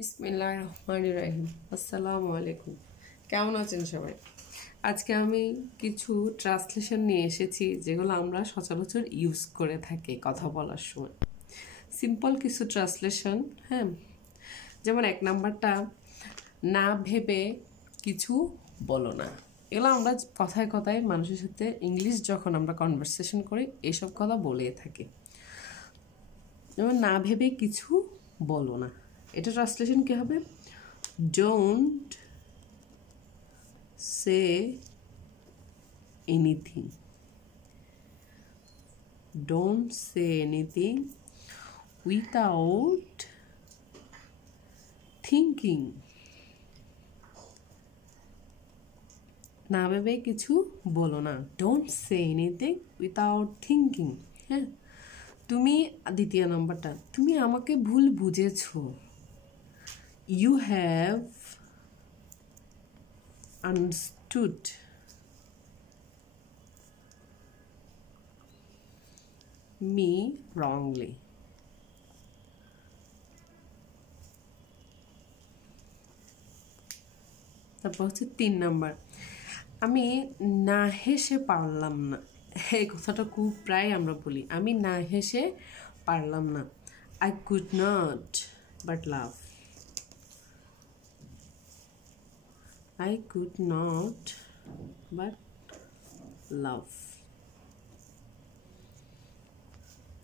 বিসমিল্লাহির রহমানির রহিম। আসসালামু আলাইকুম। কেমন আছেন সবাই? আজকে আমি কিছু ট্রান্সলেশন নিয়ে এসেছি যেগুলো আমরা সচরাচর ইউজ করে থাকি কথা বলার সময়। সিম্পল কিছু ট্রান্সলেশন, হ্যাঁ। যেমন 1 নাম্বারটা, না ভেবে কিছু বলো না। এগুলো আমরা কথায় কথায় মানুষের সাথে ইংলিশ যখন আমরা কনভারসেশন করি এইসব কথা বলে থাকি। যেমন না ভেবে কিছু বলো না, এটা ট্রান্সলেশন কি হবে? Don't say anything. Don't say anything without thinking. না ভেবে কিছু বলো না, don't say anything without thinking. হ্যাঁ, তুমি দ্বিতীয় নম্বরটা, তুমি আমাকে ভুল বুঝেছো। You have understood me wrongly. তারপর হচ্ছে 3 নাম্বার, আমি না হেসে পারলাম না। এই কথাটা খুব প্রায় আমরা বলি, আমি না হেসে পারলাম না। I could not but laugh. I could not but laugh.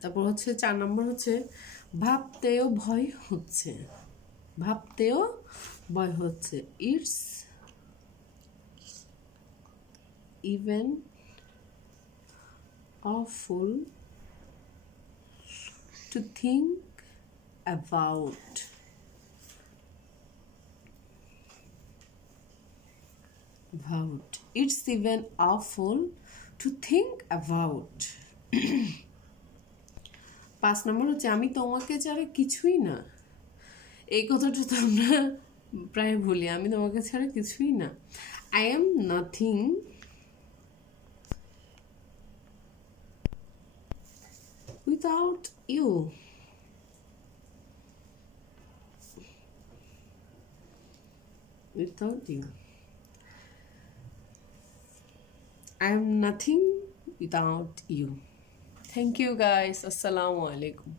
তারপর হচ্ছে 4 নম্বর হচ্ছে ভাবতেও ভয় হচ্ছে। ভাবতেও ভয় হচ্ছে। It's even awful to think about. It's even awful to think about. 5 নম্বর হচ্ছে আমি তোমাকে ছাড়া কিছুই না। এই কথাটা তো আমরা প্রায় বলি, আমি তোমাকে ছাড়া কিছুই না। I am nothing without you. Without you. I am nothing without you. Thank you guys. Assalamu alaikum.